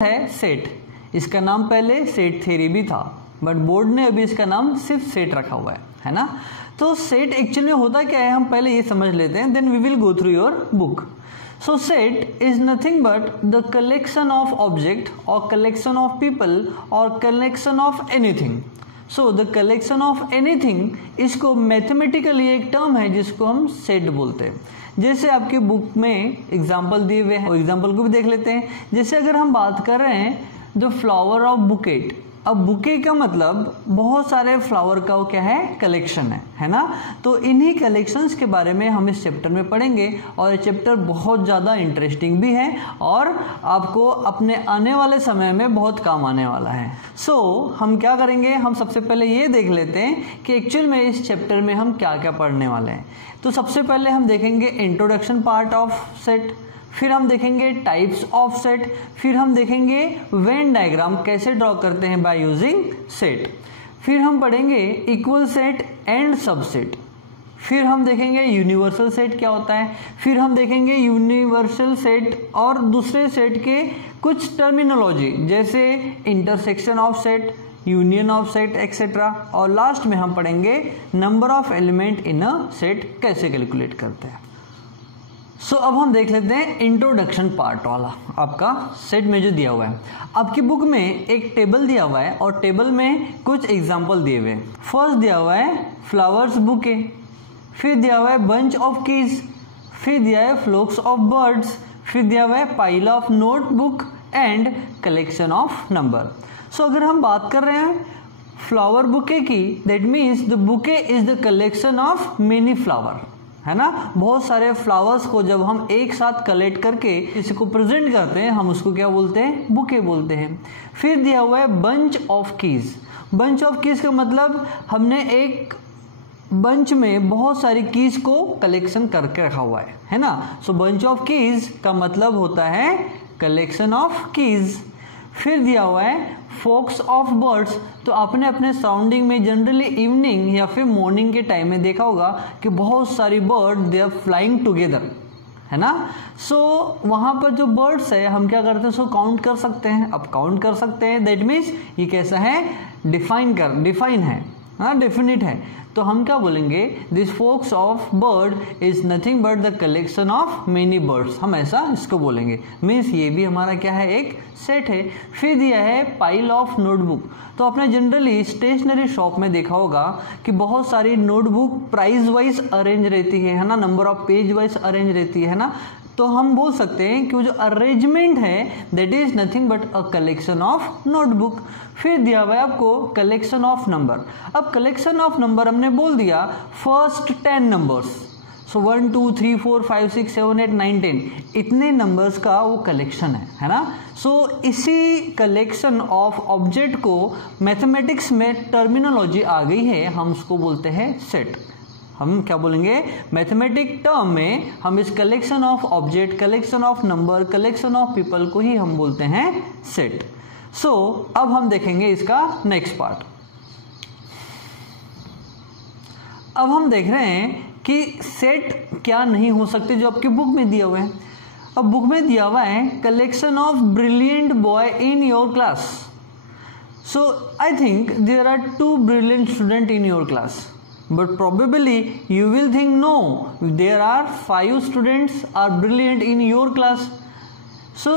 है सेट। इसका नाम पहले सेट थ्योरी भी था, बट बोर्ड ने अभी इसका नाम सिर्फ सेट रखा हुआ है ना। तो सेट एक्चुअल में होता क्या है, हम पहले ये समझ लेते हैं, then we will go through your book. So set is nothing but the collection of object or collection of people or collection of anything. So the collection of anything, इसको मैथमेटिकली एक टर्म है जिसको हम set बोलते हैं। जैसे आपके book में एग्जाम्पल दिए हुए हैं, एग्जाम्पल को भी देख लेते हैं। जैसे अगर हम बात कर रहे हैं द फ्लावर ऑफ बुकेट, अब बुके का मतलब बहुत सारे फ्लावर का वो क्या है, कलेक्शन है ना। तो इन्हीं कलेक्शंस के बारे में हम इस चैप्टर में पढ़ेंगे और ये चैप्टर बहुत ज़्यादा इंटरेस्टिंग भी है और आपको अपने आने वाले समय में बहुत काम आने वाला है। सो हम क्या करेंगे, हम सबसे पहले ये देख लेते हैं कि एक्चुअल में इस चैप्टर में हम क्या क्या पढ़ने वाले हैं। तो सबसे पहले हम देखेंगे इंट्रोडक्शन पार्ट ऑफ सेट, फिर हम देखेंगे टाइप्स ऑफ सेट, फिर हम देखेंगे वेन डायग्राम कैसे ड्रॉ करते हैं बाय यूजिंग सेट, फिर हम पढ़ेंगे इक्वल सेट एंड सबसेट, फिर हम देखेंगे यूनिवर्सल सेट क्या होता है, फिर हम देखेंगे यूनिवर्सल सेट और दूसरे सेट के कुछ टर्मिनोलॉजी जैसे intersection of set, union of set etcetera, और लास्ट में हम पढ़ेंगे number of element in a set कैसे कैलकुलेट करते हैं। सो अब हम देख लेते हैं इंट्रोडक्शन पार्ट वाला आपका सेट में जो दिया हुआ है। आपकी बुक में एक टेबल दिया हुआ है और टेबल में कुछ एग्जाम्पल दिए हुए हैं। फर्स्ट दिया हुआ है फ्लावर्स बुके, फिर दिया हुआ है बंच ऑफ कीज, फिर दिया है फ्लोक्स ऑफ बर्ड्स, फिर दिया हुआ है pile of notebook and collection of number. So अगर हम बात कर रहे हैं फ्लावर बुके की, that means the bouquet is the collection of many flower, है ना। बहुत सारे फ्लावर्स को जब हम एक साथ कलेक्ट करके किसी को प्रेजेंट करते हैं हम उसको क्या बोलते हैं, बुके बोलते हैं। फिर दिया हुआ है bunch of keys, bunch of keys का मतलब हमने एक बंच में बहुत सारी कीज को कलेक्शन करके रखा हुआ है ना। सो बंच ऑफ कीज का मतलब होता है कलेक्शन ऑफ कीज। फिर दिया हुआ है फोक्स ऑफ बर्ड्स, तो आपने अपने सराउंडिंग में जनरली इवनिंग या फिर मॉर्निंग के टाइम में देखा होगा कि बहुत सारी bird they are flying together, है ना। सो वहां पर जो बर्ड्स है हम क्या करते हैं, उसको काउंट कर सकते हैं। अब काउंट कर सकते हैं दैट मीन्स ये कैसा है, डिफाइन है, डेफिनिट है। तो हम क्या बोलेंगे, this flocks of bird is nothing but the collection of many birds, हम ऐसा इसको बोलेंगे। मीन्स ये भी हमारा क्या है, एक सेट है। फिर दिया है पाइल ऑफ नोटबुक, तो आपने जनरली स्टेशनरी शॉप में देखा होगा कि बहुत सारी नोटबुक प्राइस वाइज अरेंज रहती है ना, number of page wise arrange रहती है ना। तो हम बोल सकते हैं कि वो जो अरेंजमेंट है that is nothing but a collection of notebook. फिर दिया हुआ है आपको कलेक्शन ऑफ नंबर। अब कलेक्शन ऑफ नंबर हमने बोल दिया फर्स्ट 10 नंबर्स, सो 1 2 3 4 5 6 7 8 9 10 इतने नंबर्स का वो कलेक्शन है ना। सो इसी कलेक्शन ऑफ ऑब्जेक्ट को मैथमेटिक्स में टर्मिनोलॉजी आ गई है, हम उसको बोलते हैं सेट। हम क्या बोलेंगे, मैथमेटिक टर्म में हम इस collection of object, collection of number, collection of people को ही हम बोलते हैं सेट। सो अब हम देखेंगे इसका नेक्स्ट पार्ट। अब हम देख रहे हैं कि सेट क्या नहीं हो सकते जो आपकी बुक में दिया हुआ है। अब बुक में दिया हुआ है collection of brilliant boy in your class. So I think there are 2 brilliant student in your class, but probably you will think no, there are 5 students are brilliant in your class. So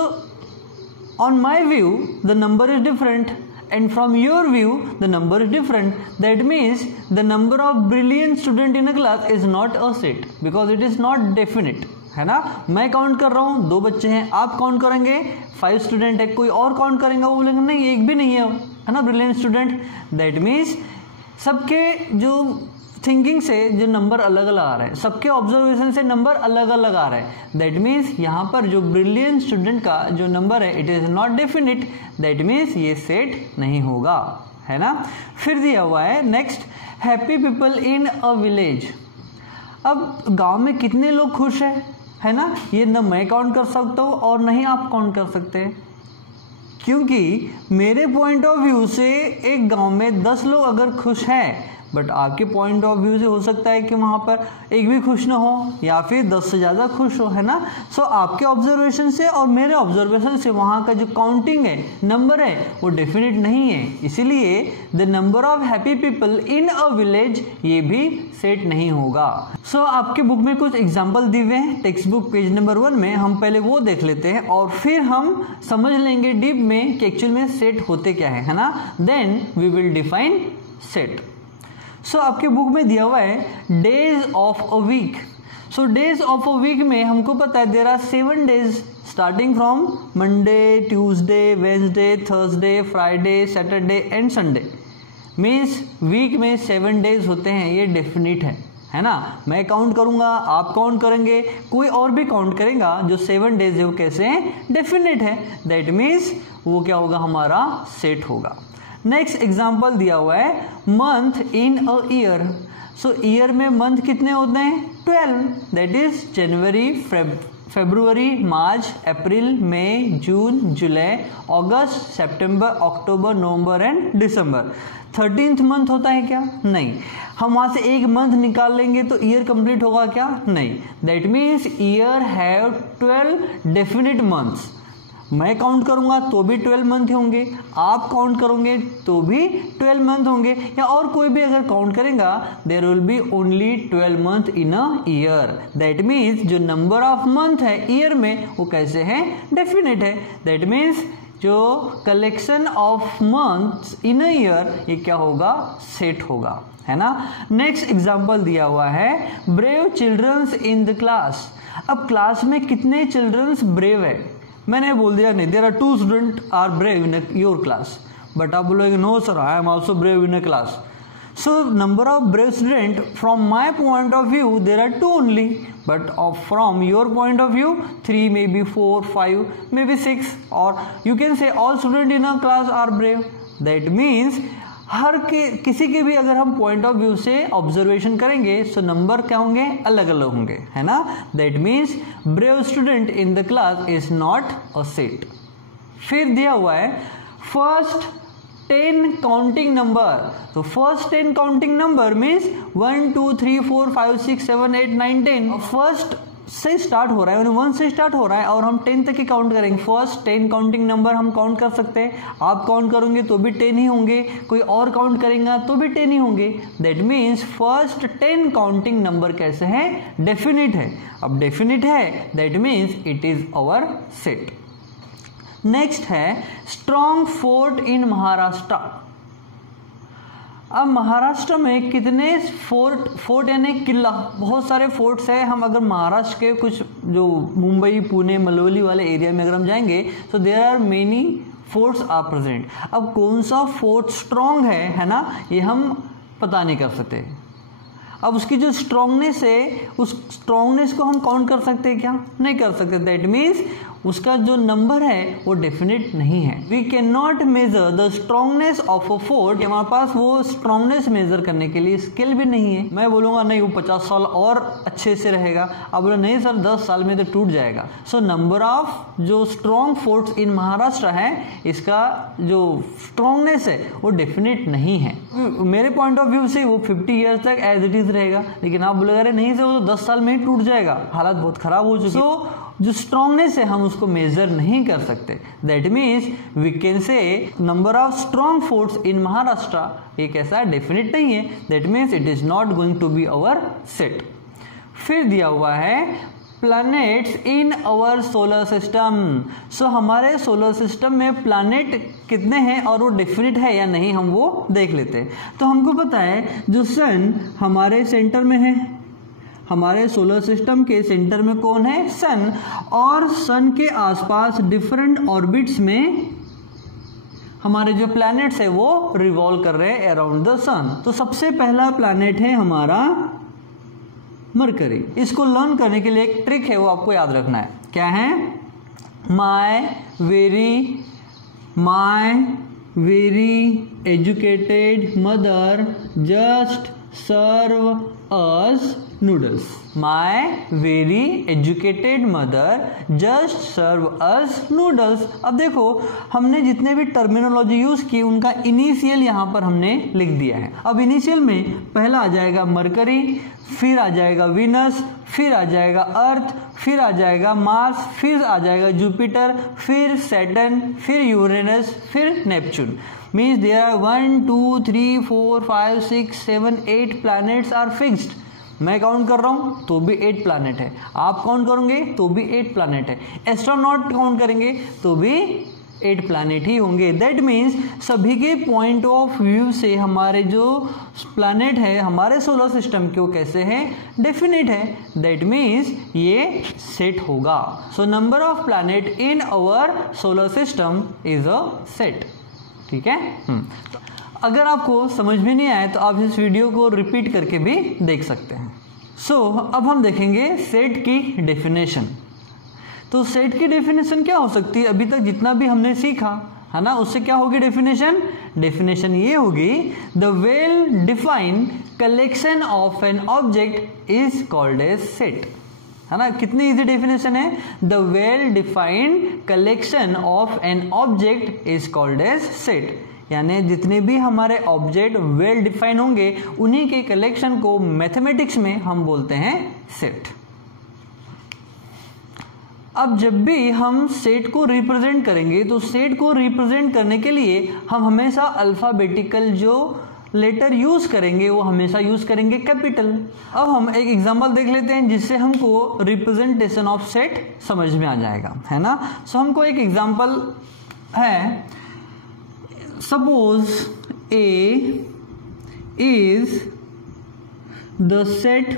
on my view the number is different and from your view the number is different. That means the number of brilliant student in a class is not a set because it is not definite, है ना। मैं count कर रहा हूँ 2 बच्चे हैं, आप count करेंगे 5 स्टूडेंट है, कोई और काउंट करेंगे वो बोलेंगे नहीं एक भी नहीं है ना ब्रिलियंट स्टूडेंट। दैट मीन्स सबके जो थिंकिंग से जो नंबर अलग अलग आ रहे हैं, सबके ऑब्जर्वेशन से नंबर अलग अलग आ रहे हैं। दैट मीन्स यहाँ पर जो ब्रिलियंट स्टूडेंट का जो नंबर है it is not definite, that means ये सेट नहीं होगा, है ना। फिर दिया हुआ है next happy people in a village. अब गांव में कितने लोग खुश है ना, ये न मैं काउंट कर सकता हूँ और नहीं आप काउंट कर सकते, क्योंकि मेरे पॉइंट ऑफ व्यू से एक गांव में 10 लोग अगर खुश हैं बट आपके पॉइंट ऑफ व्यू से हो सकता है कि वहाँ पर एक भी खुश ना हो या फिर 10 से ज़्यादा खुश हो, है ना। सो आपके ऑब्जर्वेशन से और मेरे ऑब्जर्वेशन से वहाँ का जो काउंटिंग है, नंबर है, वो डेफिनेट नहीं है। इसीलिए the number of happy people in a village ये भी सेट नहीं होगा। सो आपके बुक में कुछ एग्जाम्पल दिए हुए हैं टेक्स्ट बुक पेज नंबर 1 में, हम पहले वो देख लेते हैं और फिर हम समझ लेंगे डीप में कि एक्चुअल में सेट होते क्या है ना। Then we will define set. So आपके बुक में दिया हुआ है days of a week. So days of a week में हमको पता है there are 7 days starting from Monday, Tuesday, Wednesday, Thursday, Friday, Saturday and Sunday. Means week में 7 डेज होते हैं, ये डेफिनिट है ना। मैं काउंट करूंगा, आप काउंट करेंगे, कोई और भी काउंट करेगा, जो 7 डेज है वो कैसे हैं, डेफिनेट है। दैट मीन्स वो क्या होगा, हमारा सेट होगा। नेक्स्ट एग्जांपल दिया हुआ है month in a year. So year में मंथ कितने होते हैं, 12। That is January, February, March, April, May, June, July, August, September, October, November and December. 13th month होता है क्या, नहीं। हम वहां से एक मंथ निकाल लेंगे तो ईयर कंप्लीट होगा क्या, नहीं। That means year have 12 definite months. मैं काउंट करूंगा तो भी 12 मंथ होंगे, आप काउंट करोगे तो भी 12 मंथ होंगे, या और कोई भी अगर काउंट करेगा there will be only 12 month in a year. That means जो नंबर ऑफ मंथ है ईयर में वो कैसे है, डेफिनेट है। दैट मीन्स जो collection of months in a year ये क्या होगा, सेट होगा, है ना। नेक्स्ट एग्जांपल दिया हुआ है brave childrens in the class. अब क्लास में कितने चिल्ड्रंस ब्रेव है, मैंने बोल दिया नहीं, there are 2 student are brave in your class, but आप बोलोगे no sir I am also brave in a class. So number of brave student from my point of view there are 2 only, but from your point of view 3, maybe 4, 5, maybe 6, or you can say all student in a class are brave. That means हर के किसी के भी अगर हम point of view से observation करेंगे तो number क्या होंगे, अलग अलग होंगे, है ना। That means brave student in the class is not a set. फिर दिया हुआ है फर्स्ट 10 काउंटिंग नंबर। तो first 10 counting number means 1 2 3 4 5 6 7 8 9 10 first से स्टार्ट हो रहा है, 1 से स्टार्ट हो रहा है और हम 10 तक ही काउंट करेंगे। फर्स्ट 10 काउंटिंग नंबर हम काउंट कर सकते हैं, आप काउंट करोगे तो भी 10 ही होंगे, कोई और काउंट करेगा तो भी 10 ही होंगे। That means first 10 counting number कैसे हैं, डेफिनिट है। अब डेफिनिट है that means it is our set. Next है स्ट्रॉन्ग फोर्ट इन महाराष्ट्र। अब महाराष्ट्र में कितने फोर्ट यानी किला, बहुत सारे फोर्ट्स है। हम अगर महाराष्ट्र के कुछ जो मुंबई, पुणे, मलवली वाले एरिया में अगर हम जाएंगे तो there are many forts are present. अब कौन सा फोर्ट स्ट्रॉन्ग है ना, ये हम पता नहीं कर सकते। अब उसकी जो स्ट्रॉन्गनेस है उस स्ट्रॉन्गनेस को हम काउंट कर सकते हैं क्या, नहीं कर सकते। दैट मीन्स उसका जो नंबर है वो डेफिनेट नहीं है। We can not measure the strongness of a fort. हमारे पास वो स्ट्रॉन्गनेस मेजर करने के लिए स्केल भी नहीं है। मैं बोलूंगा नहीं वो 50 साल और अच्छे से रहेगा, आप बोले नहीं सर 10 साल में तो टूट जाएगा। सो नंबर ऑफ जो स्ट्रॉन्ग फोर्ट्स इन महाराष्ट्र है इसका जो स्ट्रॉन्गनेस है वो डेफिनेट नहीं है। मेरे पॉइंट ऑफ व्यू से वो 50 ईयर्स तक एज इट इज रहेगा, लेकिन आप बोलेगा अरे नहीं सर वो तो 10 साल में ही टूट जाएगा, हालात बहुत खराब हो चुकी है। जो स्ट्रॉन्गनेस है हम उसको मेजर नहीं कर सकते। That means we can say number of strong forts in Maharashtra एक ऐसा डेफिनेट नहीं है। That means it is not going to be our set. फिर दिया हुआ है planets in our solar system. So हमारे सोलर सिस्टम में प्लैनेट कितने हैं और वो डेफिनेट है या नहीं हम वो देख लेते हैं। तो हमको पता है जो सन हमारे सेंटर में है, हमारे सोलर सिस्टम के सेंटर में कौन है, सन, और सन के आसपास डिफरेंट ऑर्बिट्स में हमारे जो प्लैनेट्स है वो रिवॉल्व कर रहे हैं अराउंड द सन। तो सबसे पहला प्लैनेट है हमारा मरकरी। इसको लर्न करने के लिए एक ट्रिक है वो आपको याद रखना है। क्या है, my very educated mother just serve us noodles. My very educated mother just serve us noodles. अब देखो हमने जितने भी टर्मिनोलॉजी यूज की उनका इनिशियल यहाँ पर हमने लिख दिया है। अब इनिशियल में पहला आ जाएगा मरकरी, फिर आ जाएगा वीनस, फिर आ जाएगा अर्थ, फिर आ जाएगा मार्स, फिर आ जाएगा जुपिटर, फिर सैटर्न, फिर यूरेनस, फिर Neptune. Means there are 1 2 3 4 5 6 7 8 planets are fixed. मैं काउंट कर रहा हूं तो भी 8 प्लैनेट है, आप काउंट करोगे तो भी 8 प्लैनेट है, एस्ट्रोनॉट काउंट करेंगे तो भी 8 प्लैनेट ही होंगे। दैट मीन्स सभी के पॉइंट ऑफ व्यू से हमारे जो प्लैनेट है हमारे सोलर सिस्टम के वो कैसे है, डेफिनेट है। दैट मीन्स ये सेट होगा। So number of planet in our solar system is a set. ठीक है। तो अगर आपको समझ में नहीं आया तो आप इस वीडियो को रिपीट करके भी देख सकते हैं। अब हम देखेंगे सेट की डेफिनेशन। तो सेट की डेफिनेशन क्या हो सकती है, अभी तक जितना भी हमने सीखा है ना, उससे क्या होगी डेफिनेशन? डेफिनेशन ये होगी, the well defined collection of an object is called as set. है ना, कितनी इजी डेफिनेशन है। The well defined collection of an object is called as set. यानी जितने भी हमारे ऑब्जेक्ट वेल डिफाइन होंगे उन्हीं के कलेक्शन को मैथमेटिक्स में हम बोलते हैं सेट। अब जब भी हम सेट को रिप्रेजेंट करेंगे तो सेट को रिप्रेजेंट करने के लिए हम हमेशा अल्फाबेटिकल जो लेटर यूज करेंगे वो हमेशा यूज करेंगे कैपिटल। अब हम एक एग्जांपल देख लेते हैं जिससे हमको रिप्रेजेंटेशन ऑफ सेट समझ में आ जाएगा, है ना। सो हमको एक एग्जांपल है, suppose A is the set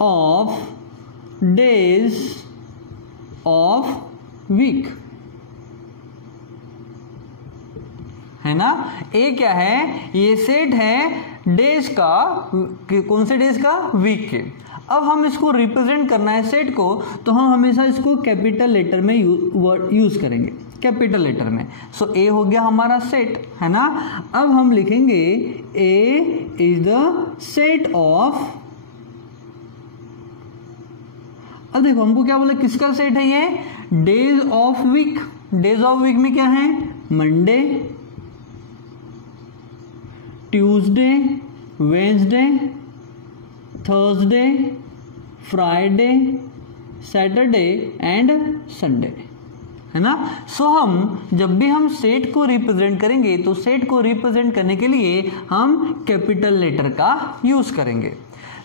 of days of week, है ना। ए क्या है, ये सेट है डेज का, कौन से डेज का, वीक के। अब हम इसको रिप्रेजेंट करना है सेट को, तो हम हमेशा इसको कैपिटल लेटर में यूज करेंगे, कैपिटल लेटर में। सो ए हो गया हमारा सेट, है ना। अब हम लिखेंगे A is the set of, अब देखो हमको क्या बोला, किसका सेट है ये, days of week. Days of week में क्या है, Monday, Tuesday, Wednesday, Thursday, Friday, Saturday and Sunday, है ना। सो हम जब भी हम सेट को रिप्रेजेंट करेंगे तो सेट को रिप्रेजेंट करने के लिए हम कैपिटल लेटर का यूज करेंगे।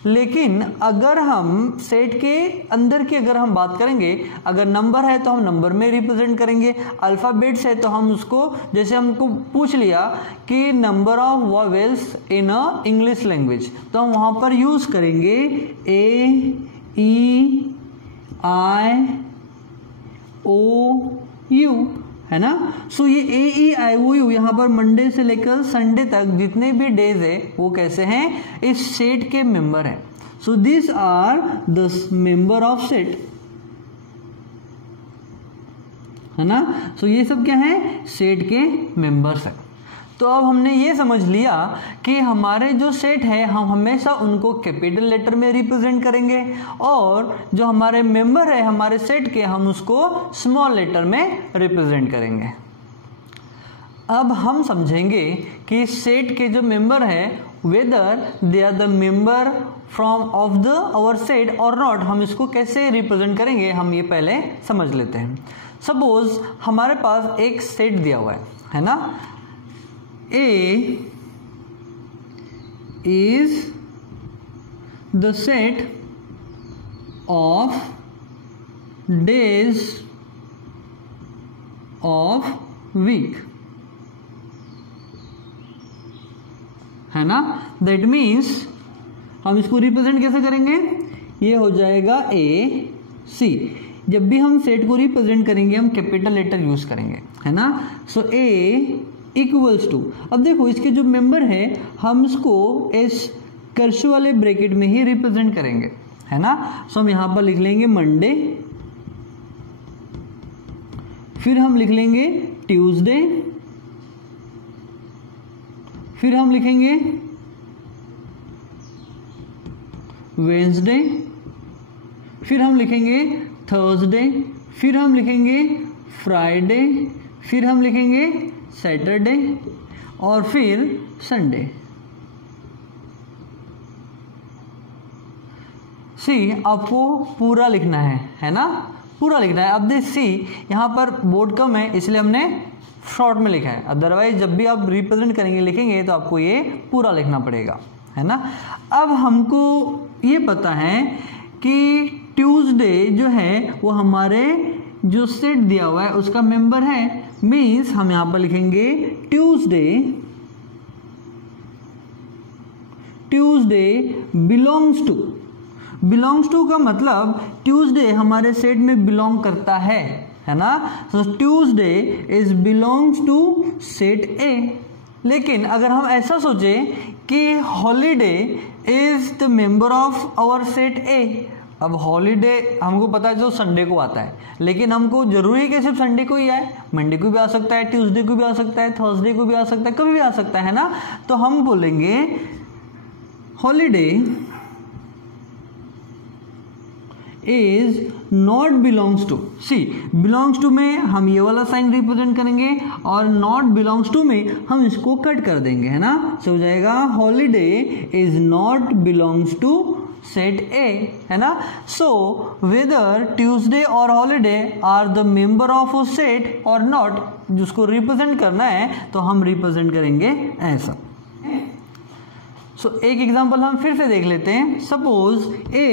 लेकिन अगर हम सेट के अंदर की अगर हम बात करेंगे, अगर नंबर है तो हम नंबर में रिप्रेजेंट करेंगे, अल्फाबेट्स है तो हम उसको, जैसे हमको पूछ लिया कि number of vowels in a English language, तो हम वहां पर यूज करेंगे ए, ई, आई, ओ, यू, है ना। सो ये ए, ई, आई, ओ, यू यहाँ पर मंडे से लेकर संडे तक जितने भी डेज है वो कैसे हैं, इस सेट के मेंबर हैं। So this are the member of set, है ना। सो ये सब क्या है, सेट के मेंबर्स है। तो अब हमने ये समझ लिया कि हमारे जो सेट है हम हमेशा उनको कैपिटल लेटर में रिप्रेजेंट करेंगे और जो हमारे मेंबर है हमारे सेट के हम उसको स्मॉल लेटर में रिप्रेजेंट करेंगे। अब हम समझेंगे कि सेट के जो मेंबर है whether they are the member from of the our set और नॉट, हम इसको कैसे रिप्रेजेंट करेंगे हम ये पहले समझ लेते हैं। सपोज हमारे पास एक सेट दिया हुआ है ना। A is the set of days of week, है ना। That means हम इसको रिप्रेजेंट कैसे करेंगे, ये हो जाएगा A C। जब भी हम सेट को रिप्रेजेंट करेंगे हम कैपिटल लेटर यूज करेंगे, है ना। सो A इक्वल्स टू, अब देखो इसके जो मेंबर है हम इसको इस कर्सर वाले ब्रैकेट में ही रिप्रेजेंट करेंगे, है ना। सो हम यहां पर लिख लेंगे मंडे, फिर हम लिख लेंगे ट्यूसडे, फिर हम लिखेंगे वेंसडे, फिर हम लिखेंगे थर्सडे, फिर हम लिखेंगे फ्राइडे, फिर हम लिखेंगे सैटरडे और फिर संडे। सी आपको पूरा लिखना है ना, पूरा लिखना है। अब देख सी यहाँ पर बोर्ड कम है इसलिए हमने शॉर्ट में लिखा है, अदरवाइज जब भी आप रिप्रेजेंट करेंगे लिखेंगे तो आपको ये पूरा लिखना पड़ेगा, है ना। अब हमको ये पता है कि ट्यूसडे जो है वो हमारे जो सेट दिया हुआ है उसका मेंबर है, मीन्स हम यहां पर लिखेंगे Tuesday belongs to. Belongs to का मतलब ट्यूसडे हमारे सेट में बिलोंग करता है ना। तो Tuesday is belongs to set A. लेकिन अगर हम ऐसा सोचे कि holiday is the member of our set A, अब हॉलीडे हमको पता है जो संडे को आता है, लेकिन हमको जरूरी है कि सिर्फ संडे को ही आए, मंडे को भी आ सकता है, ट्यूसडे को भी आ सकता है, थर्सडे को भी आ सकता है, कभी भी आ सकता है ना। तो हम बोलेंगे holiday is not belongs to. See belongs to में हम ये वाला साइन रिप्रेजेंट करेंगे और नॉट बिलोंग्स टू में हम इसको कट कर देंगे, है ना। तो हो जाएगा holiday is not belongs to set A, है ना। सो वेदर ट्यूसडे और holiday are the member of a set और नॉट, जिसको रिप्रेजेंट करना है तो हम रिप्रेजेंट करेंगे ऐसा। सो एक एग्जांपल हम फिर से देख लेते हैं। Suppose A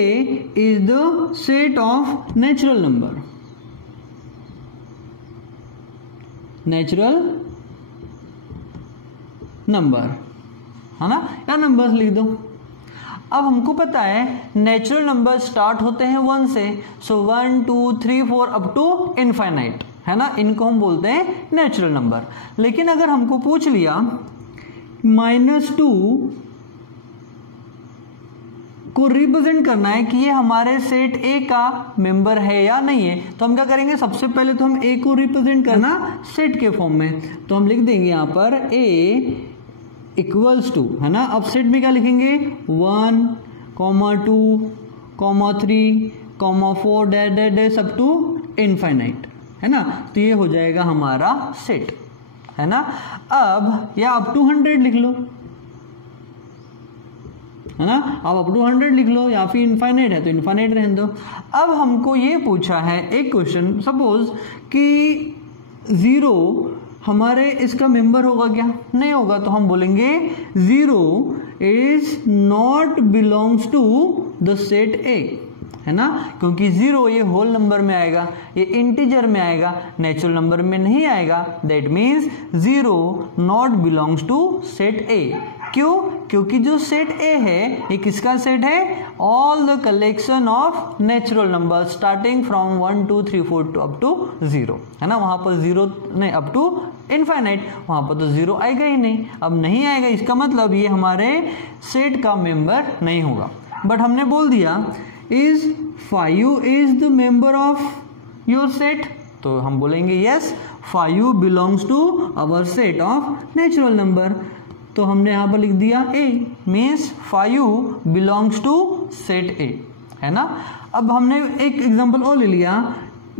is the set of natural number, है ना, या नंबर्स लिख दो। अब हमको पता है नेचुरल नंबर स्टार्ट होते हैं 1 से, सो 1 2 3 4 अप टू इनफाइनाइट, है ना, इनको हम बोलते हैं नेचुरल नंबर। लेकिन अगर हमको पूछ लिया -2 को रिप्रेजेंट करना है कि ये हमारे सेट ए का मेंबर है या नहीं है, तो हम क्या करेंगे, सबसे पहले तो हम ए को रिप्रेजेंट करना सेट के फॉर्म में, तो हम लिख देंगे यहां पर ए इक्वल्स टू, है ना। अब सेट में क्या लिखेंगे 1, 2, 3, 4 डैश अप टू इनफाइनाइट, है ना। तो ये हो जाएगा हमारा सेट, है ना। अब या अप टू 100 लिख लो, है ना, अब अप टू 100 लिख लो, या फिर इनफाइनाइट है तो इनफाइनाइट रहने दो। अब हमको ये पूछा है एक क्वेश्चन, सपोज कि 0 हमारे इसका मेंबर होगा क्या, नहीं होगा, तो हम बोलेंगे 0 is not belongs to the set A, है ना, क्योंकि 0 ये होल नंबर में आएगा, ये इंटीजर में आएगा, नेचुरल नंबर में नहीं आएगा। That means 0 not belongs to set A. क्यों? क्योंकि जो सेट ए है ये किसका सेट है, all the collection of natural number starting from 1 2 3 4 up to 0, है ना। वहां पर 0 नहीं, अप टू इनफाइनाइट, वहां पर तो 0 आएगा ही नहीं। अब नहीं आएगा इसका मतलब ये हमारे सेट का मेंबर नहीं होगा। बट हमने बोल दिया is 5 is the member of your set, तो हम बोलेंगे yes 5 belongs to our set of natural number. तो हमने यहां पर लिख दिया a, means 5 belongs to set A, है ना। अब हमने एक एग्जांपल और ले लिया,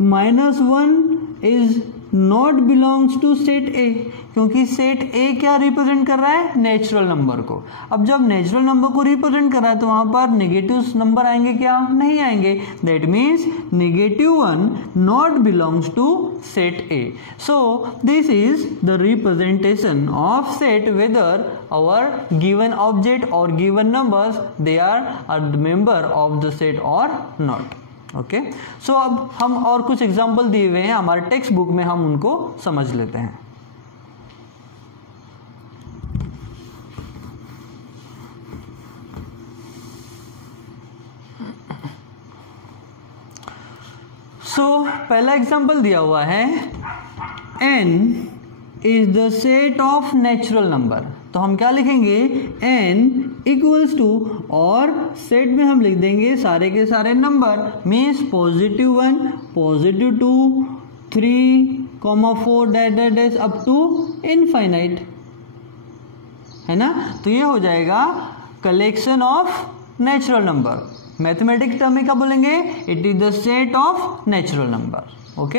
-1 is not belongs to set A, क्योंकि सेट ए क्या रिप्रेजेंट कर रहा है, नेचुरल नंबर को। अब जब नेचुरल नंबर को रिप्रेजेंट कर रहा है तो वहां पर नेगेटिव नंबर आएंगे क्या, नहीं आएंगे। That means -1 not belongs to set A. So this is the representation of set whether our given object और given numbers they are the member of the set और नॉट। ओके, सो अब हम और कुछ एग्जाम्पल दिए हुए हैं हमारे टेक्स्ट बुक में, हम उनको समझ लेते हैं। पहला एग्जाम्पल दिया हुआ है n is the set of natural number, तो हम क्या लिखेंगे n इक्वल्स टू, और सेट में हम लिख देंगे सारे के सारे number, means +1 +2 3, 4 dash up to infinite, है ना। तो ये हो जाएगा collection of natural number, mathematics term में क्या बोलेंगे, it is the set of natural number. Okay